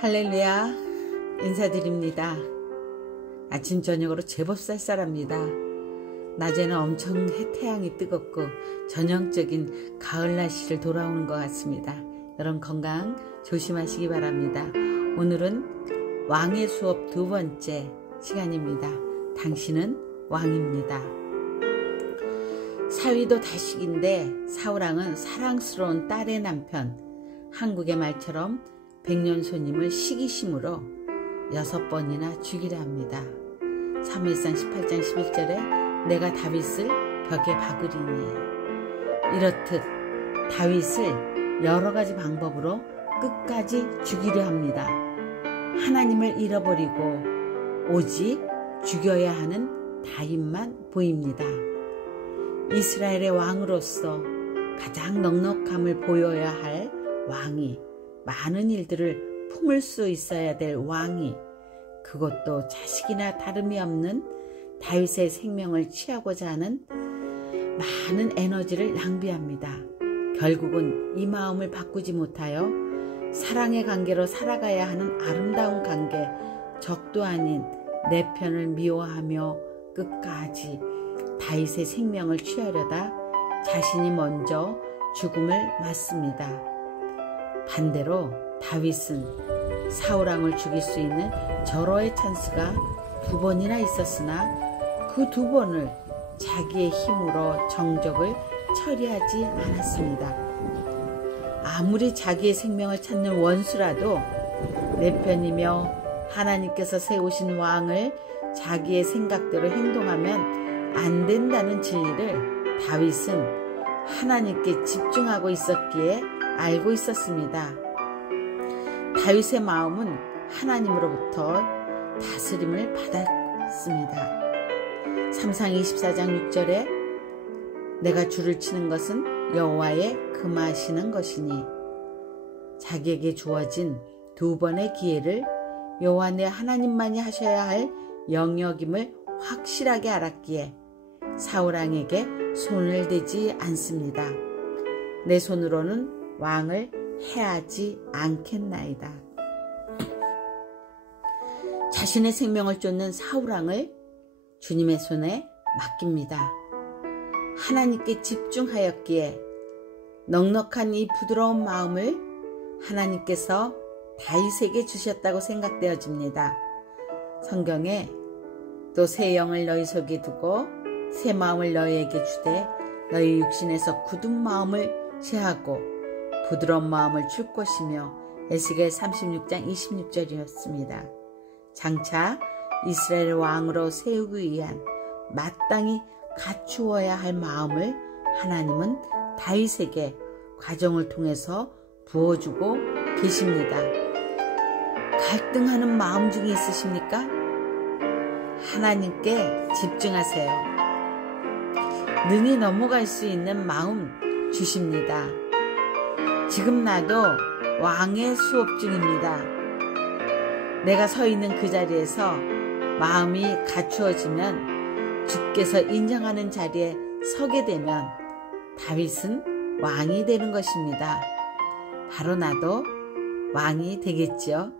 할렐루야, 인사드립니다. 아침 저녁으로 제법 쌀쌀합니다. 낮에는 엄청 태양이 뜨겁고 전형적인 가을 날씨를 돌아오는 것 같습니다. 여러분 건강 조심하시기 바랍니다. 오늘은 왕의 수업 두 번째 시간입니다. 당신은 왕입니다. 사위도 다식인데 사울왕은 사랑스러운 딸의 남편, 한국의 말처럼 백년손님을 시기심으로 6번이나 죽이려 합니다. 사무엘상 18장 11절에 내가 다윗을 벽에 박으리니, 이렇듯 다윗을 여러가지 방법으로 끝까지 죽이려 합니다. 하나님을 잃어버리고 오직 죽여야 하는 다윗만 보입니다. 이스라엘의 왕으로서 가장 넉넉함을 보여야 할 왕이, 많은 일들을 품을 수 있어야 될 왕이, 그것도 자식이나 다름이 없는 다윗의 생명을 취하고자 하는 많은 에너지를 낭비합니다. 결국은 이 마음을 바꾸지 못하여 사랑의 관계로 살아가야 하는 아름다운 관계, 적도 아닌 내 편을 미워하며 끝까지 다윗의 생명을 취하려다 자신이 먼저 죽음을 맞습니다. 반대로 다윗은 사울왕을 죽일 수 있는 절호의 찬스가 2번이나 있었으나 그 2번을 자기의 힘으로 정적을 처리하지 않았습니다. 아무리 자기의 생명을 찾는 원수라도 내 편이며 하나님께서 세우신 왕을 자기의 생각대로 행동하면 안 된다는 진리를 다윗은 하나님께 집중하고 있었기에 알고 있었습니다. 다윗의 마음은 하나님으로부터 다스림을 받았습니다. 삼상 24장 6절에 내가 줄을 치는 것은 여호와의 금하시는 것이니, 자기에게 주어진 2번의 기회를 여호와 내 하나님만이 하셔야 할 영역임을 확실하게 알았기에 사울왕에게 손을 대지 않습니다. 내 손으로는 왕을 해하지 않겠나이다. 자신의 생명을 쫓는 사울왕을 주님의 손에 맡깁니다. 하나님께 집중하였기에 넉넉한 이 부드러운 마음을 하나님께서 다윗에게 주셨다고 생각되어집니다. 성경에 또 새 영을 너희 속에 두고 새 마음을 너희에게 주되 너희 육신에서 굳은 마음을 제하고 부드러운 마음을 줄 것이며, 에스겔 36장 26절이었습니다. 장차 이스라엘 왕으로 세우기 위한 마땅히 갖추어야 할 마음을 하나님은 다윗에게 과정을 통해서 부어주고 계십니다. 갈등하는 마음 중에 있으십니까? 하나님께 집중하세요. 능히 넘어갈 수 있는 마음 주십니다. 지금 나도 왕의 수업 중입니다. 내가 서 있는 그 자리에서 마음이 갖추어지면, 주께서 인정하는 자리에 서게 되면 다윗은 왕이 되는 것입니다. 바로 나도 왕이 되겠죠.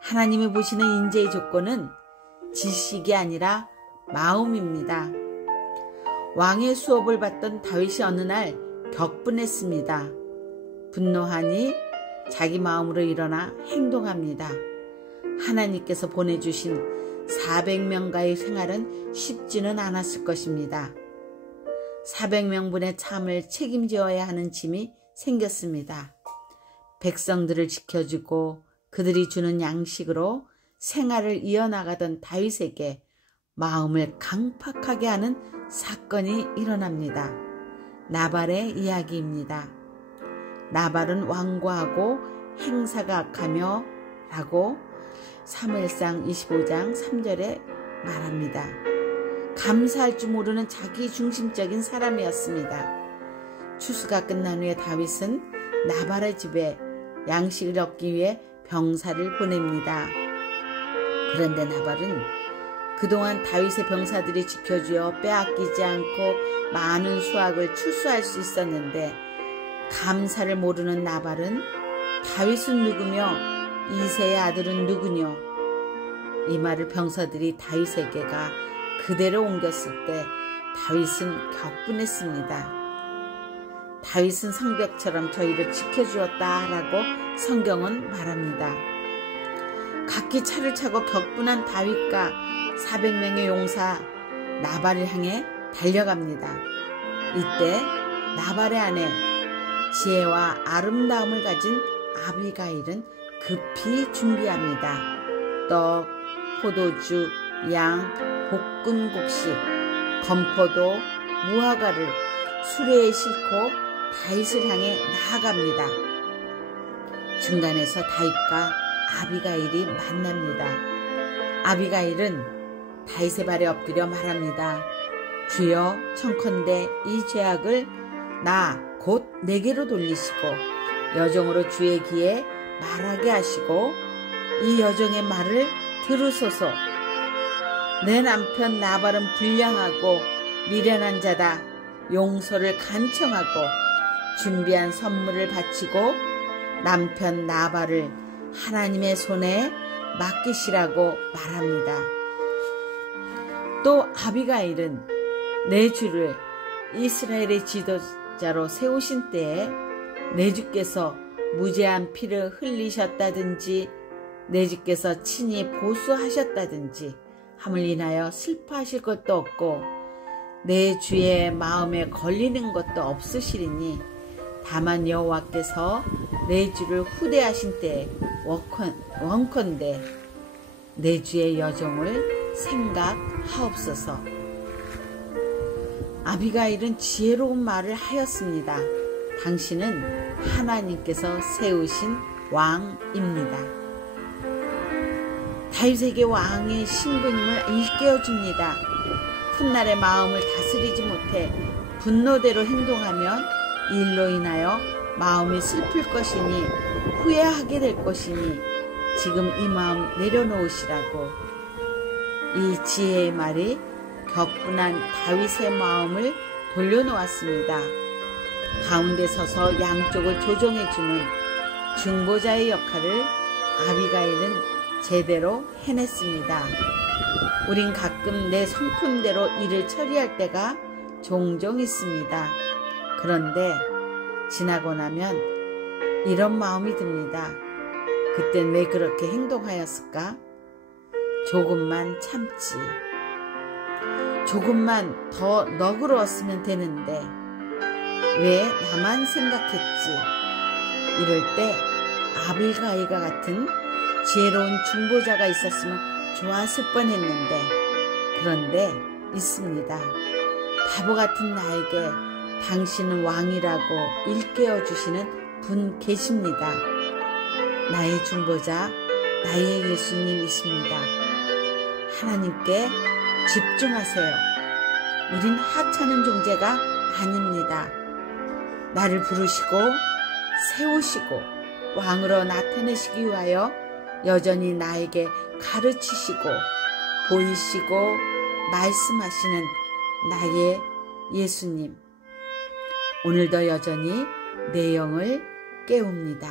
하나님이 보시는 인재의 조건은 지식이 아니라 마음입니다. 왕의 수업을 받던 다윗이 어느 날 격분했습니다. 분노하니 자기 마음으로 일어나 행동합니다. 하나님께서 보내주신 400명과의 생활은 쉽지는 않았을 것입니다. 400명분의 참을 책임져야 하는 짐이 생겼습니다. 백성들을 지켜주고 그들이 주는 양식으로 생활을 이어나가던 다윗에게 마음을 강팍하게 하는 사건이 일어납니다. 나발의 이야기입니다. 나발은 완고하고 행사가 악하며 라고 사무엘상 25장 3절에 말합니다. 감사할 줄 모르는 자기 중심적인 사람이었습니다. 추수가 끝난 후에 다윗은 나발의 집에 양식을 얻기 위해 병사를 보냅니다. 그런데 나발은 그동안 다윗의 병사들이 지켜주어 빼앗기지 않고 많은 수확을 추수할 수 있었는데, 감사를 모르는 나발은 다윗은 누구며 이새의 아들은 누구뇨? 이 말을 병사들이 다윗에게가 그대로 옮겼을 때 다윗은 격분했습니다. 다윗은 성벽처럼 저희를 지켜주었다라고 성경은 말합니다. 각기 차를 차고 격분한 다윗과 400명의 용사 나발을 향해 달려갑니다. 이때 나발의 아내 지혜와 아름다움을 가진 아비가일은 급히 준비합니다. 떡, 포도주, 양, 볶은 곡식, 건포도, 무화과를 수레에 싣고 다윗을 향해 나아갑니다. 중간에서 다윗과 아비가일이 만납니다. 아비가일은 다윗의 발에 엎드려 말합니다. 주여, 청컨대 이 죄악을 나 곧 내게로 돌리시고 여종으로 주의 귀에 말하게 하시고 이 여종의 말을 들으소서. 내 남편 나발은 불량하고 미련한 자다. 용서를 간청하고 준비한 선물을 바치고 남편 나발을 하나님의 손에 맡기시라고 말합니다. 또 아비가일은 내 주를 이스라엘의 지도자로 세우신 때에 내 주께서 무죄한 피를 흘리셨다든지 내 주께서 친히 보수하셨다든지 함을 인하여 슬퍼하실 것도 없고 내 주의 마음에 걸리는 것도 없으시리니 다만 여호와께서 내 주를 후대하신 때에 원컨대 내 주의 여종을 생각하옵소서. 아비가일은 지혜로운 말을 하였습니다. 당신은 하나님께서 세우신 왕입니다. 다윗에게 왕의 신분임을 일깨워줍니다. 훗날의 마음을 다스리지 못해 분노대로 행동하면 일로 인하여 마음이 슬플 것이니 후회하게 될 것이니 지금 이 마음 내려놓으시라고. 이 지혜의 말이 격분한 다윗의 마음을 돌려놓았습니다. 가운데 서서 양쪽을 조정해주는 중보자의 역할을 아비가일은 제대로 해냈습니다. 우린 가끔 내 성품대로 일을 처리할 때가 종종 있습니다. 그런데 지나고 나면 이런 마음이 듭니다. 그땐 왜 그렇게 행동하였을까? 조금만 참지. 조금만 더 너그러웠으면 되는데 왜 나만 생각했지? 이럴 때 아비가일과 같은 지혜로운 중보자가 있었으면 좋았을 뻔했는데 그런데 있습니다. 바보 같은 나에게 당신은 왕이라고 일깨워 주시는 분 계십니다. 나의 중보자, 나의 예수님이십니다. 하나님께 집중하세요. 우린 하찮은 존재가 아닙니다. 나를 부르시고 세우시고 왕으로 나타내시기 위하여 여전히 나에게 가르치시고 보이시고 말씀하시는 나의 예수님. 오늘도 여전히 내 영을 깨웁니다.